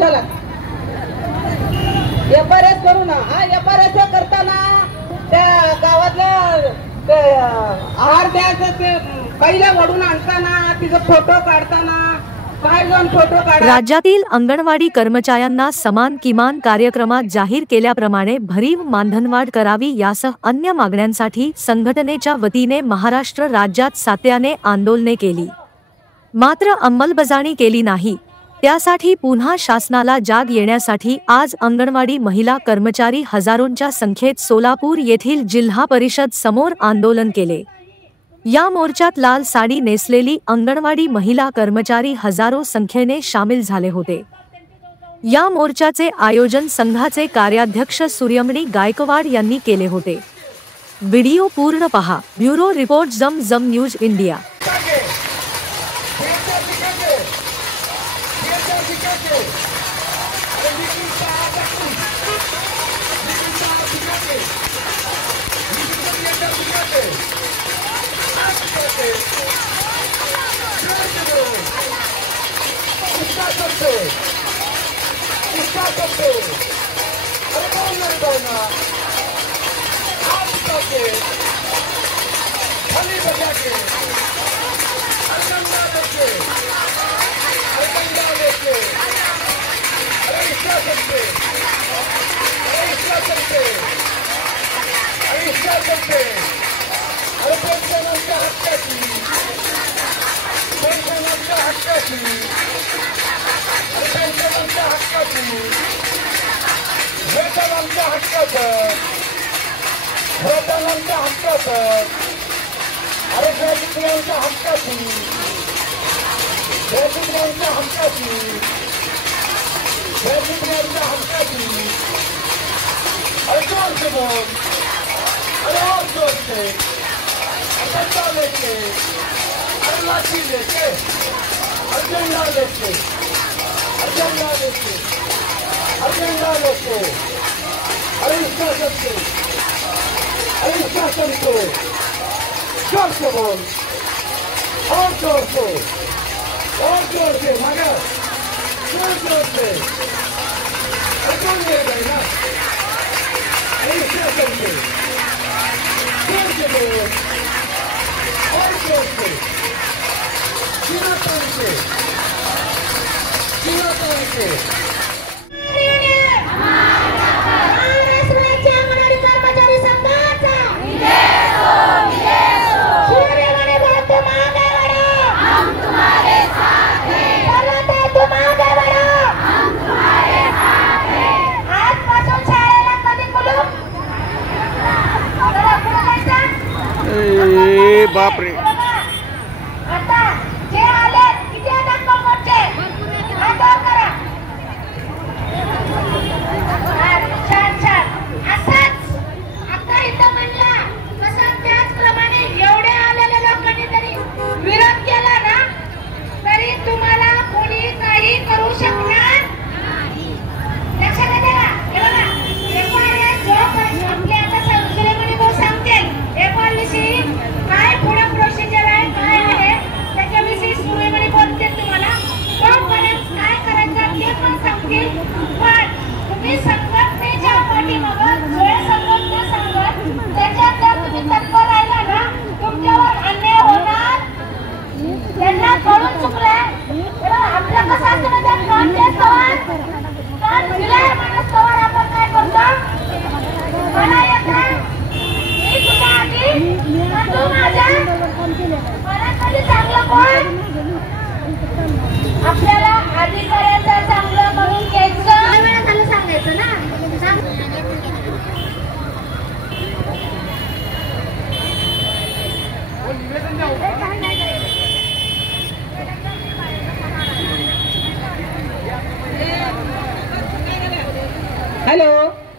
वर्षाला एफआरएस करू ना. हा एफआरएस करताना त्या गावातल्या आहार द्यायचं ते पहिल्या वडून आणताना तिचा फोटो काढताना काय जाऊन फोटो काढा. राज्यातील अंगणवाडी कर्मचाऱ्यांना समान किमान कार्यक्रमात जाहीर केल्याप्रमाणे भरीव मानधनवाढ करावी यासह अन्य मागण्यांसाठी संघटनेच्या वतीने महाराष्ट्र राज्यात सातत्याने आंदोलने केली, मात्र अंमलबजावणी केली नाही. त्यासाठी पुन्हा शासनाला जाग येण्यासाठी आज अंगणवाडी महिला कर्मचारी हजारोंच्या संख्येत सोलापूर येथील जिल्हा परिषद समोर आंदोलन केले. या मोर्चात लाल साडी नेसलेली अंगणवाडी महिला कर्मचारी हजारो संख्येने सामील झाले होते. या मोर्चाचे आयोजन संघाचे कार्याध्यक्ष सूर्यमणी गायकवाड यांनी केले होते. व्हिडिओ पूर्ण पहा. ब्युरो रिपोर्ट जम न्यूज इंडिया. बापरे. आता जे आले किती आता मोठे हात वर करा. छान छान. असंच आता इथं म्हणला तसं त्याचप्रमाणे एवढे आलेले लोकांनी तरी विरोध केला ना तरी तुम्हाला कोणी काही करू शकणार नाही. लक्षात येते का? हे बघा एफआरएस जो आपले आता सूर्यमणी भाऊ सांगतील एफआरएस काय पुढे प्रोसिजर आहे काय आहे त्याच्याविषयी सूर्यमणी बोलते तुम्हाला. तोपर्यंत काय करायचं ते पण सांगतील. पण तुम्ही संघटनेच्या पाठीमागं जे संघटना सांगत त्याच्यात जर तुम्ही तत्पर राहिला ना तुमच्यावर अन्याय होणार. त्यांना कळून चुकलंय. आपलं कसं असतं ना त्या कामदेवावर कान दिलाय माणूस तोवर आपण काय करतो मला येतं मी तुला आधी तू माझ्या मला कधी चांगलं कोण आपल्याला अधिकाऱ्याचं चांगलं म्हणून घ्यायचं वेळा झालं सांगायचं ना. हॅलो.